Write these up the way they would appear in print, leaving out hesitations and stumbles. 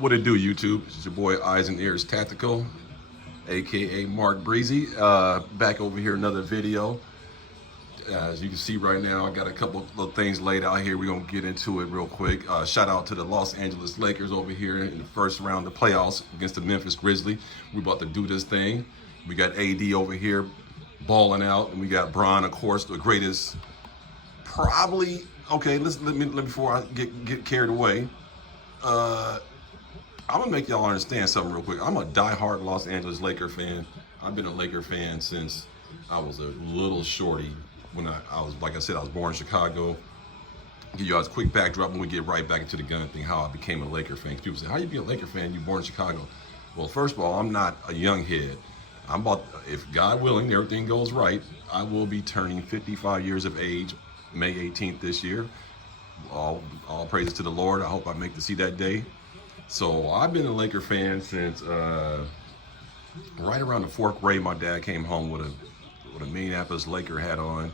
What it do, YouTube? It's your boy Eyes and Ears Tactical, aka Mark Breezy. Back over here, another video. As you can see right now, I got a couple of things laid out here. We're gonna get into it real quick. Shout out to the Los Angeles Lakers over here in the first round of the playoffs against the Memphis Grizzlies. We're about to do this thing. We got AD over here balling out, and we got Bron, of course, the greatest. Probably okay. Let me before I get carried away. I'm gonna make y'all understand something real quick. I'm a diehard Los Angeles Laker fan. I've been a Laker fan since I was a little shorty. When I was, like I said, I was born in Chicago. Give you guys a quick backdrop when we get right back into the gun thing, how I became a Laker fan. People say, how you be a Laker fan? You born in Chicago. Well, first of all, I'm not a young head. I'm about, if God willing, everything goes right, I will be turning 55 years of age May 18th this year. All praises to the Lord. I hope I make to see that day. So I've been a Laker fan since right around the fourth grade. My dad came home with a Minneapolis Laker hat on,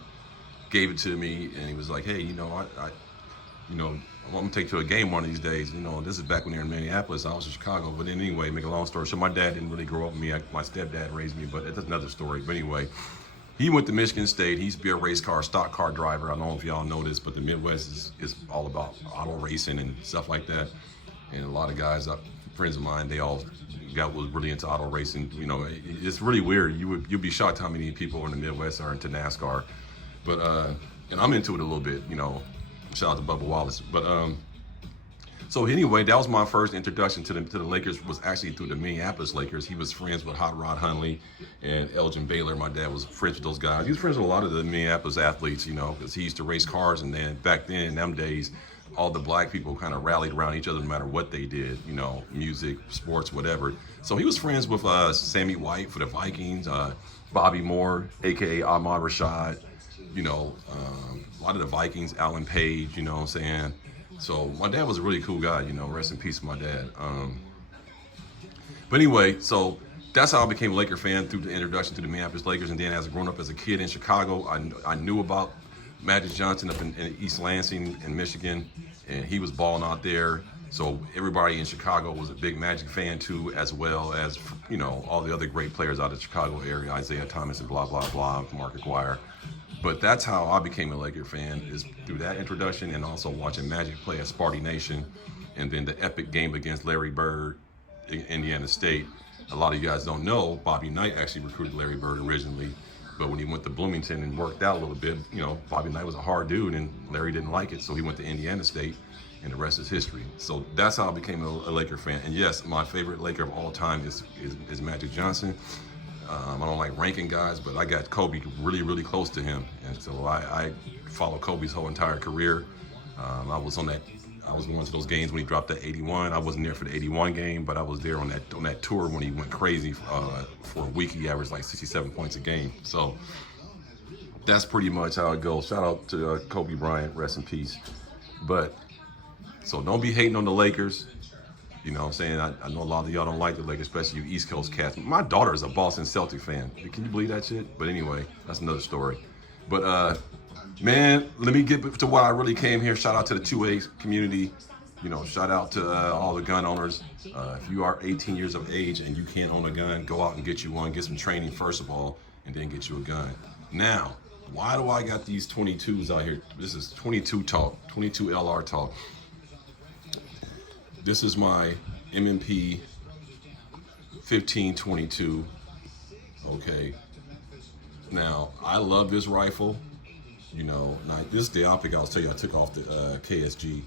gave it to me, and he was like, "Hey, I'm gonna take you to a game one of these days." This is back when they were in Minneapolis. I was in Chicago, but then anyway, make a long story short, my dad didn't really grow up with me. My stepdad raised me, but that's another story. But anyway, he went to Michigan State. He used to be a race car, stock car driver. I don't know if y'all know this, but the Midwest is all about auto racing and stuff like that. And a lot of guys, friends of mine, they all was really into auto racing. It's really weird. You'd be shocked how many people in the Midwest are into NASCAR. But and I'm into it a little bit. Shout out to Bubba Wallace. But so anyway, that was my first introduction to the Lakers. Was actually through the Minneapolis Lakers. He was friends with Hot Rod Hundley and Elgin Baylor. My dad was friends with those guys. He was friends with a lot of the Minneapolis athletes. Because he used to race cars, and then back then in them days, all the black people kind of rallied around each other no matter what they did, music, sports, whatever. So he was friends with Sammy White for the Vikings, Bobby Moore, aka Ahmad Rashad, a lot of the Vikings, Alan Page, you know what I'm saying? So my dad was a really cool guy, rest in peace, my dad. But anyway, so that's how I became a Laker fan, through the introduction to the Minneapolis Lakers. And then as I grown up as a kid in Chicago, I knew about Magic Johnson up in East Lansing in Michigan, and he was balling out there. So everybody in Chicago was a big Magic fan too, as well as all the other great players out of the Chicago area, Isaiah Thomas and blah blah blah, Mark Aguirre. But that's how I became a Laker fan, is through that introduction, and also watching Magic play at Sparty Nation, and then the epic game against Larry Bird in Indiana State. A lot of you guys don't know, Bobby Knight actually recruited Larry Bird originally. But when he went to Bloomington and worked out a little bit, Bobby Knight was a hard dude, and Larry didn't like it, so he went to Indiana State, and the rest is history. So that's how I became a Laker fan. And yes, my favorite Laker of all time is Magic Johnson. I don't like ranking guys, but I got Kobe really, really close to him, and so I followed Kobe's whole entire career. I was going to those games when he dropped that 81. I wasn't there for the 81 game, but I was there on that tour when he went crazy. For a week, he averaged like 67 points a game. So that's pretty much how it goes. Shout out to Kobe Bryant, rest in peace. But so don't be hating on the Lakers. You know what I'm saying? I know a lot of y'all don't like the Lakers, especially you East Coast cats. My daughter is a Boston Celtic fan. Can you believe that shit? But anyway, that's another story. But man, let me get to why I really came here. Shout out to the 2A community. Shout out to all the gun owners. If you are 18 years of age and you can't own a gun, go out and get you one. Get some training first of all, and then get you a gun. Now, why do I got these 22s out here? This is 22 talk, 22 LR talk. This is my M&P 1522. Okay. Now, I love this rifle. Now, this is the optic I was telling you I took off the KSG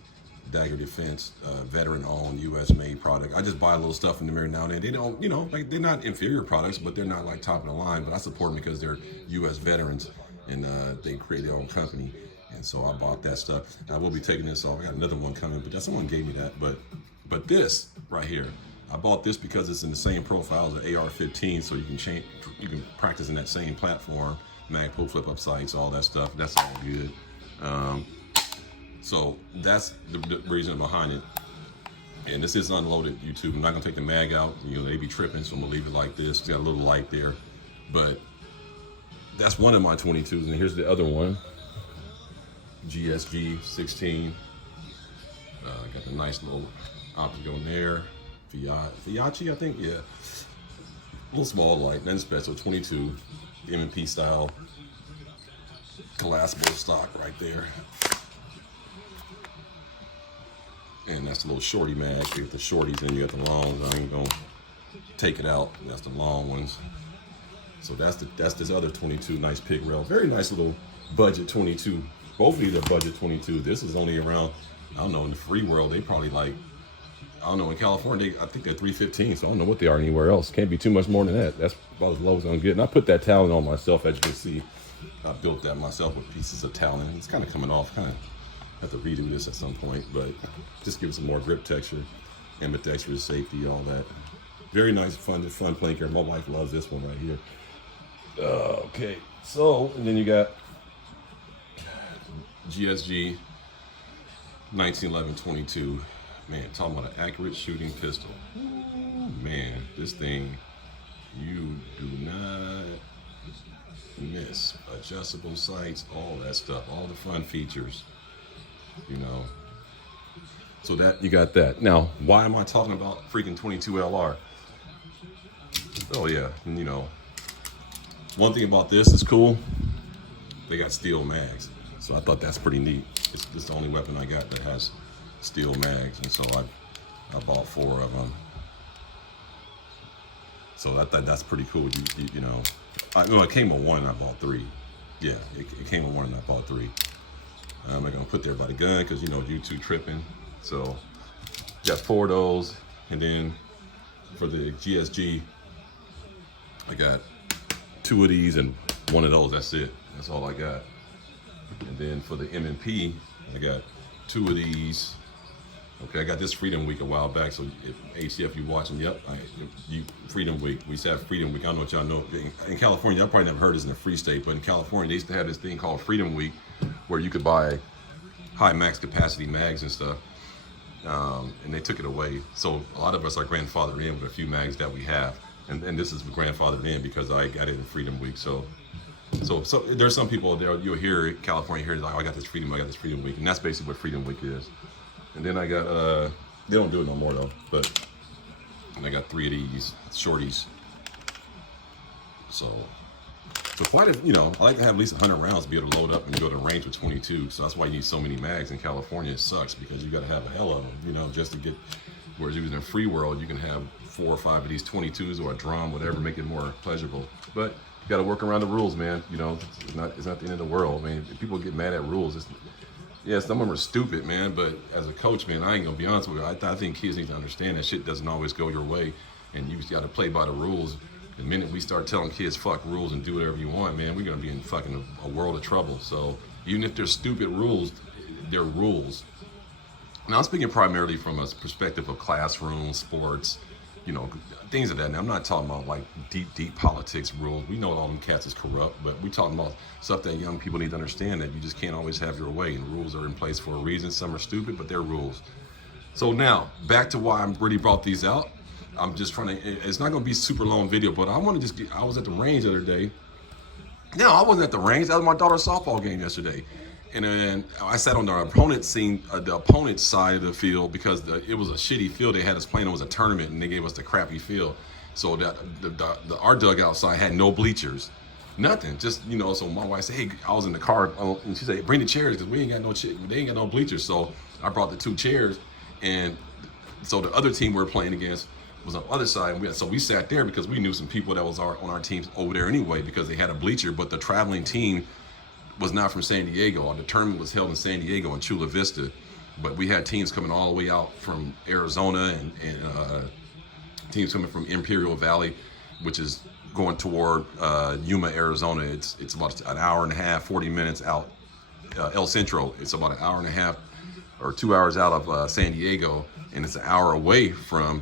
Dagger Defense, veteran-owned, U.S.-made product. I just buy a little stuff in the mirror now and then. They don't, they're not inferior products, but they're not like top of the line. But I support them because they're U.S. veterans, and they create their own company. And so I bought that stuff. And I will be taking this off. I got another one coming, but someone gave me that. But this right here, I bought this because it's in the same profile as the AR-15, so you can practice in that same platform, mag pull, flip up sights, all that stuff. That's all good. So that's the reason behind it. And this is unloaded, YouTube. I'm not gonna take the mag out. They be tripping, so I'm gonna leave it like this. It's got a little light there, but that's one of my 22s. And here's the other one, GSG 16. Got the nice little optic on there. Fiachi, I think, yeah. A little small, light, nothing special. 22, M&P style, collapsible stock right there. And that's the little shorty mag. You get the shorties and you got the longs. I ain't gonna take it out. That's the long ones. So that's this other 22, nice pig rail. Very nice little budget 22. Both of these are budget 22. This is only around, I don't know, in the free world, they probably like, I don't know, in California, I think they're 315, so I don't know what they are anywhere else. Can't be too much more than that. That's about as low as I'm gonna get. And I put that talent on myself, as you can see. I built that myself with pieces of talent. It's kind of coming off, kind of have to redo this at some point, but just give it some more grip texture, ambidextrous, safety, all that. Very nice, fun planker. My wife loves this one right here. Okay, so, and then you got GSG 1911-22. Man, talking about an accurate shooting pistol. Ooh, man, this thing, you do not miss. Adjustable sights, all that stuff, all the fun features, you know. So that, you got that. Now, why am I talking about freaking 22 LR? Oh yeah, you know, one thing about this is cool. They got steel mags, so I thought that's pretty neat. It's the only weapon I got that has steel mags, and so I bought 4 of them. So that's pretty cool. You know, it came with 1 and I bought 3. Yeah, it came with 1 and I bought 3. I'm not gonna put there by the gun because, you know, YouTube tripping. So got 4 of those, and then for the GSG, I got 2 of these and 1 of those. That's it. That's all I got. And then for the M&P, I got 2 of these. Okay, I got this Freedom Week a while back, so if HCF you watching, yep, Freedom Week. We used to have Freedom Week. I don't know what y'all know. In California, y'all probably never heard this in a free state, but in California, they used to have this thing called Freedom Week, where you could buy high max capacity mags and stuff, and they took it away. So a lot of us are grandfathered in with a few mags that we have, and this is grandfathered in because I got it in Freedom Week. So there's some people there, you'll hear California here, like, oh, I got this Freedom Week, and that's basically what Freedom Week is. And then I got, they don't do it no more though, but I got 3 of these shorties. So quite a, you know, I like to have at least 100 rounds to be able to load up and go to range with 22. So that's why you need so many mags in California. It sucks because you got to have a hell of them, you know, just to get, whereas even in free world, you can have 4 or 5 of these 22s or a drum, whatever, make it more pleasurable. But you got to work around the rules, man. You know, it's not the end of the world. I mean, if people get mad at rules, yeah, some of them are stupid, man, but as a coach, man, I ain't gonna be honest with you. I think kids need to understand that shit doesn't always go your way, and you just gotta play by the rules. The minute we start telling kids fuck rules and do whatever you want, man, we're gonna be in fucking a world of trouble. So even if they're stupid rules, they're rules. Now I'm speaking primarily from a perspective of classroom, sports, you know, things of that. Now I'm not talking about like deep politics rules. We know all them cats is corrupt, but we talking about stuff that young people need to understand, that you just can't always have your way, and rules are in place for a reason. Some are stupid, but they're rules. So now back to why I really brought these out. I'm just trying to, it's not gonna be a super long video, but I want to just get, I was at the range the other day. No, I wasn't at the range. That was my daughter's softball game yesterday. And then I sat on the opponent's side of the field because it was a shitty field they had us playing. It was a tournament, and they gave us the crappy field. So that our dugout side had no bleachers, nothing. Just, you know. So my wife said, "Hey," I was in the car, and she said, "Bring the chairs because we ain't got no they ain't got no bleachers." So I brought the 2 chairs, and so the other team we were playing against was on the other side. And so we sat there because we knew some people that was on our teams over there anyway because they had a bleacher, but the traveling team was not from San Diego. The tournament was held in San Diego in Chula Vista, but we had teams coming all the way out from Arizona and teams coming from Imperial Valley, which is going toward Yuma, Arizona. It's about an hour and a half, 40 minutes out. El Centro, it's about an hour and a half or 2 hours out of San Diego, and it's an hour away from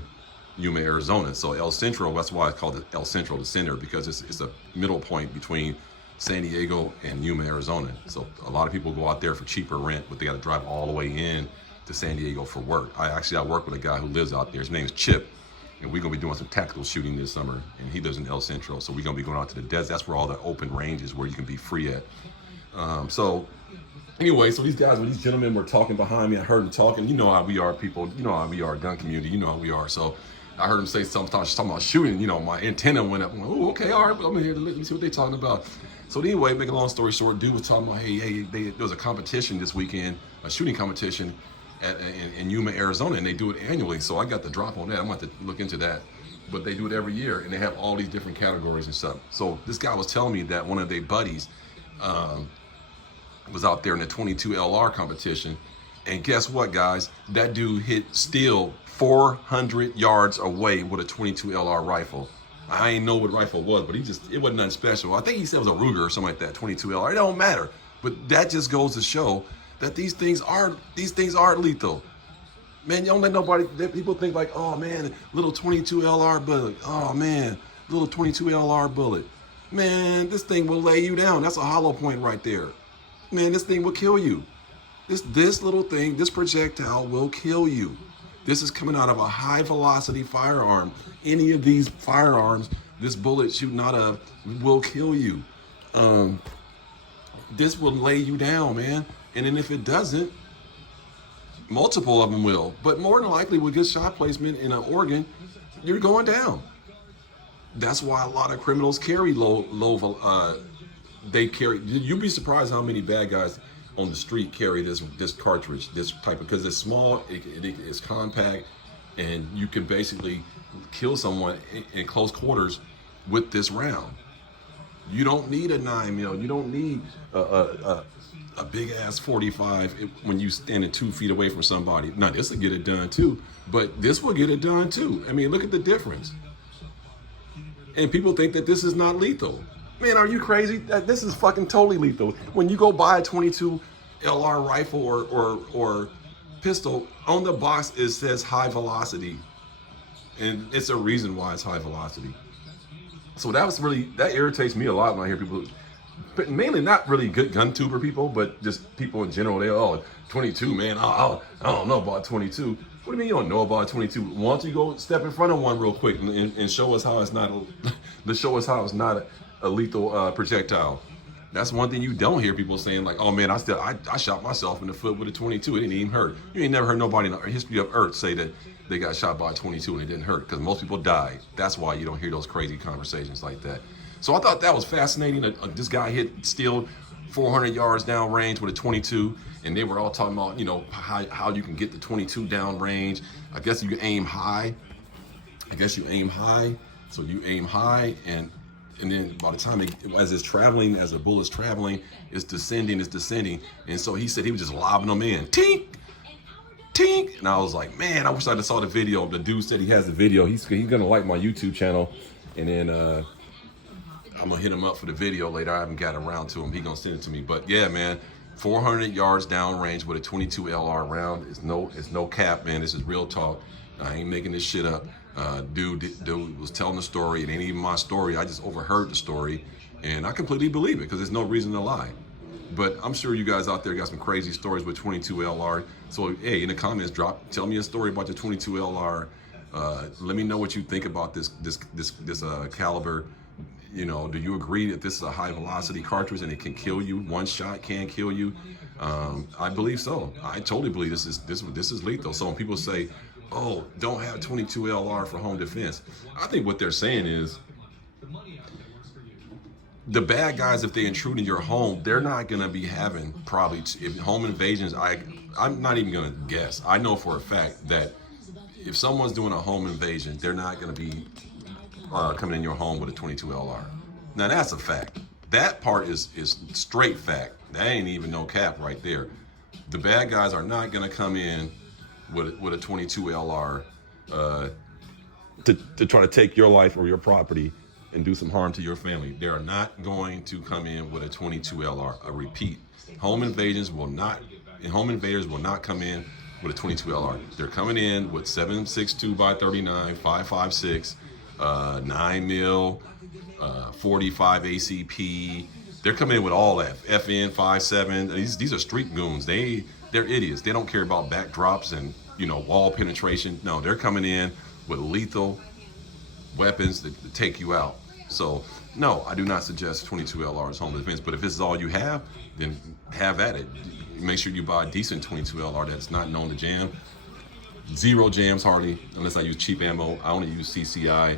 Yuma, Arizona. So El Centro, that's why I called it El Centro, the center, because it's a middle point between San Diego and Yuma, Arizona. So a lot of people go out there for cheaper rent, but they got to drive all the way in to San Diego for work. I work with a guy who lives out there. His name is Chip, and we're gonna be doing some tactical shooting this summer, and he lives in El Centro. So we're gonna be going out to the desert. That's where all the open range is, where you can be free at. So Anyway, so these gentlemen were talking behind me. I heard them talking. You know how we are, people. You know how we are, gun community. You know how we are. So I heard them say something, talking about shooting. You know, my antenna went up. I'm like, oh, okay, all right. Well, I'm here to let me see what they're talking about. So anyway, make a long story short, dude was talking about, hey, there was a competition this weekend, a shooting competition in Yuma, Arizona, and they do it annually. So I got the drop on that. I'm going to have to look into that. But they do it every year, and they have all these different categories and stuff. So this guy was telling me that one of their buddies was out there in the 22 LR competition, and guess what, guys? That dude hit still 400 yards away with a 22 LR rifle. I ain't know what rifle was, but it wasn't nothing special. I think he said it was a Ruger or something like that, 22 LR. It don't matter, but that just goes to show that these things are lethal. Man, you don't let nobody, people think like, oh man, little 22 LR bullet. Oh man, little 22 LR bullet. Man, this thing will lay you down. That's a hollow point right there. Man, this thing will kill you. This little thing, this projectile will kill you. This is coming out of a high velocity firearm. Any of these firearms, this bullet shooting out of will kill you. This will lay you down, man. And then if it doesn't, multiple of them will. But more than likely with good shot placement in an organ, you're going down. That's why a lot of criminals carry they carry. You'd be surprised how many bad guys on the street carry this cartridge, this type, because it's small, it's compact, and you can basically kill someone in close quarters with this round. You don't need a 9mm. You don't need a big ass 45 when you standing 2 feet away from somebody. Now this will get it done too, but this will get it done too. I mean, look at the difference. And people think that this is not lethal. Man, are you crazy? This is fucking totally lethal. When you go buy a 22 LR rifle or pistol, on the box it says high velocity. And it's a reason why it's high velocity. So that irritates me a lot when I hear people, but mainly not really good gun tuber people, but just people in general. 22, man, I don't know about 22. What do you mean you don't know about 22? Why don't you go step in front of one real quick and show us how it's not a lethal projectile. That's one thing you don't hear people saying, like, oh man, I shot myself in the foot with a 22. It didn't even hurt. You ain't never heard nobody in the history of Earth say that they got shot by a 22 and it didn't hurt, because most people died. That's why you don't hear those crazy conversations like that. So I thought that was fascinating. This guy hit still 400 yards down range with a 22, and they were all talking about, you know, how you can get the 22 down range. I guess you aim high. So you aim high, and then by the time as the bullet's traveling, it's descending. And so he said he was just lobbing them in. Tink, tink. And I was like, man, I wish I saw the video. The dude said he has the video. He's gonna like my YouTube channel, and then I'm gonna hit him up for the video later. I haven't got around to him. He gonna send it to me. But yeah, man, 400 yards down range with a 22 LR round. It's no cap, man. This is real talk. I ain't making this shit up. Dude was telling the story. It ain't even my story. I just overheard the story, and I completely believe it because there's no reason to lie. But I'm sure you guys out there got some crazy stories with 22 LR. So hey, in the comments, tell me a story about the 22 LR. Let me know what you think about this caliber. You know, do you agree that this is a high velocity cartridge and it can kill you? One shot can kill you. I believe so. I totally believe this is lethal. So when people say, oh, don't have 22 LR for home defense, I think what they're saying is the bad guys, if they intrude in your home, they're not going to be having probably, if home invasions, I'm not even going to guess. I know for a fact that if someone's doing a home invasion, they're not going to be coming in your home with a 22 LR. Now that's a fact. That part is straight fact. That ain't even no cap right there. The bad guys are not going to come in with a 22 LR to try to take your life or your property and do some harm to your family. They are not going to come in with a 22 LR. I repeat, home invaders will not come in with a 22 LR. They're coming in with 7.62 by 39, 5.56, 9mm, 45 ACP. They're coming in with all that. FN 5.7. These are street goons. They're idiots. They don't care about backdrops and, you know, wall penetration. No, they're coming in with lethal weapons to take you out. So no, I do not suggest 22 LR as home defense. But if this is all you have, then have at it. make sure you buy a decent 22 LR that's not known to jam. Zero jams hardly, unless I use cheap ammo. I only use CCI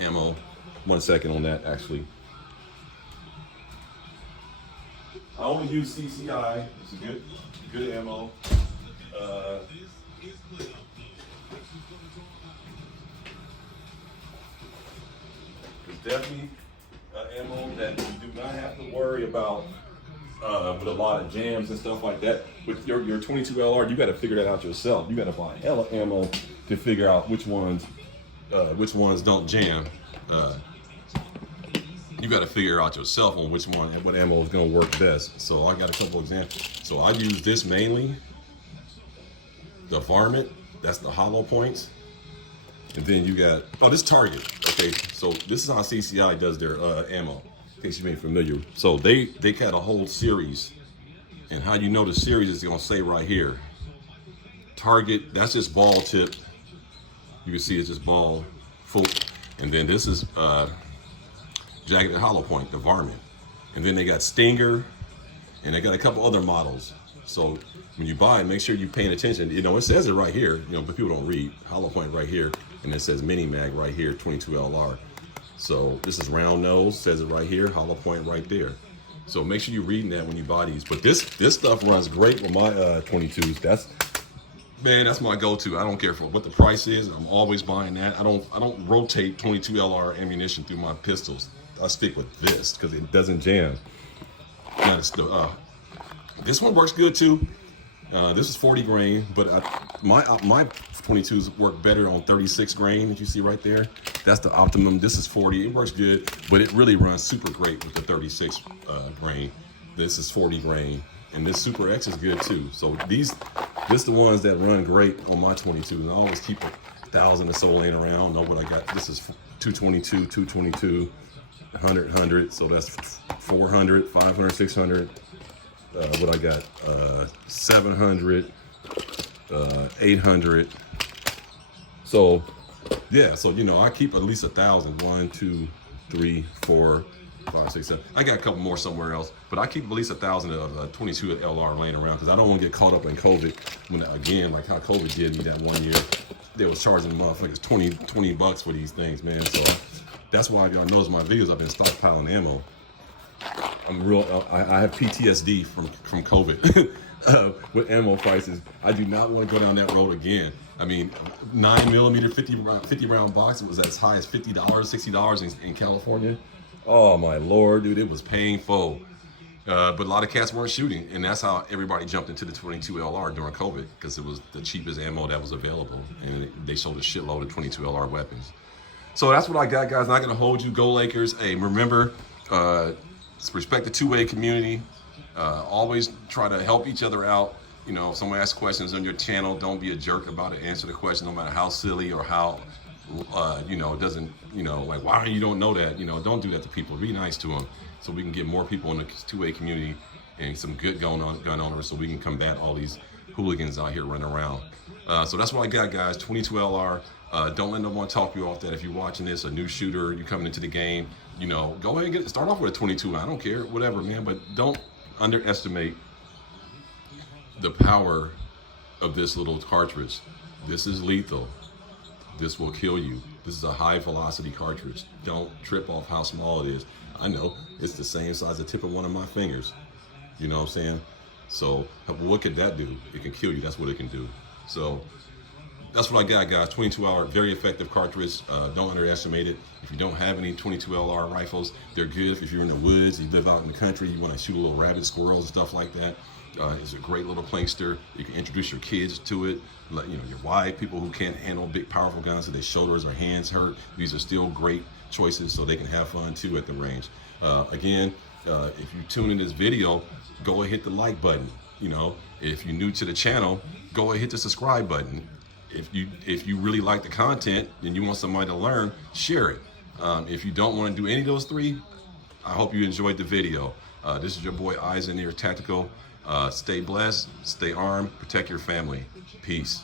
ammo. 1 second on that, actually. I only use CCI. It's a good ammo. It's definitely ammo that you do not have to worry about with a lot of jams and stuff like that. With your 22 LR, you got to figure that out yourself. You got to buy hella ammo to figure out which ones don't jam. You got to figure out yourself on what ammo is going to work best. So I got a couple examples. So I use this mainly, the Varmint. That's the hollow points. And then you got, this Target. Okay, so this is how CCI does their ammo, in case you ain't familiar. So they got a whole series. And how you know the series is gonna say right here. Target, that's just ball tip. You can see it's just ball full. And then this is Jagged Hollow Point, the Varmint. And then they got Stinger, and they got a couple other models. So when you buy it, make sure you're paying attention. You know, it says it right here, you know, but people don't read. Hollow Point right here, and it says Mini Mag right here, 22 LR. So this is round nose, says it right here, hollow point right there. So make sure you're reading that when you buy these. But this stuff runs great with my 22s. That's my go-to. I don't care for what the price is. I'm always buying that. I don't rotate 22 LR ammunition through my pistols. I stick with this because it doesn't jam. Now this one works good too. This is 40 grain, but my 22s work better on 36 grain, that you see right there. That's the optimum. This is 40. It works good, but it really runs super great with the 36 grain. This is 40 grain, and this Super X is good too. So this the ones that run great on my 22s. And I always keep 1,000 or so laying around. I don't know what I got. This is 222, 222, 100, 100. So that's 400, 500, 600. What I got, 700, 800. So yeah, so you know, I keep at least 1,000. 1, 2, 3, 4, 5, 6, 7. I got a couple more somewhere else, but I keep at least 1,000 of 22 LR laying around because I don't want to get caught up in COVID. When again, like how COVID did me that 1 year, they was charging motherfuckers $20 for these things, man. So that's why if y'all notice my videos, I've been stockpiling ammo. I have PTSD from COVID with ammo prices. I do not want to go down that road again. I mean, 9mm 50 round box, it was as high as $50, $60 in California. Oh my Lord, dude, it was painful. But a lot of cats weren't shooting, and that's how everybody jumped into the 22 LR during COVID, because it was the cheapest ammo that was available, and they sold a shitload of 22 LR weapons. So that's what I got, guys. Not gonna hold you. Go Lakers. Hey, remember, respect the two-way community. Always try to help each other out. You know, if someone asks questions on your channel, don't be a jerk about it. Answer the question, no matter how silly or how, you know, it doesn't, you know, like, why you don't know that? You know, don't do that to people. Be nice to them so we can get more people in the two-way community and some good gun owners so we can combat all these hooligans out here running around. So that's what I got, guys. 22 LR. Don't let no one talk you off that. If you're watching this, a new shooter, you coming into the game, you know, go ahead and start off with a 22. I don't care, whatever, man. But don't underestimate the power of this little cartridge. This is lethal. This will kill you. This is a high velocity cartridge. Don't trip off how small it is. I know it's the same size as the tip of one of my fingers. You know what I'm saying? So what could that do? It can kill you. That's what it can do. So that's what I got, guys. 22 LR, very effective cartridge. Don't underestimate it. If you don't have any 22 LR rifles, they're good. If you're in the woods, you live out in the country, you want to shoot a little rabbit, squirrels, and stuff like that. It's a great little plankster. You can introduce your kids to it. Like, you know, your wife, people who can't handle big, powerful guns, so their shoulders or hands hurt. These are still great choices, so they can have fun too at the range. Again, if you tune in this video, go ahead, hit the like button. You know, if you're new to the channel, go ahead, hit the subscribe button. If you really like the content and you want somebody to learn, share it. If you don't want to do any of those three, I hope you enjoyed the video. This is your boy Eisen here, Tactical. Stay blessed, stay armed, protect your family. Peace.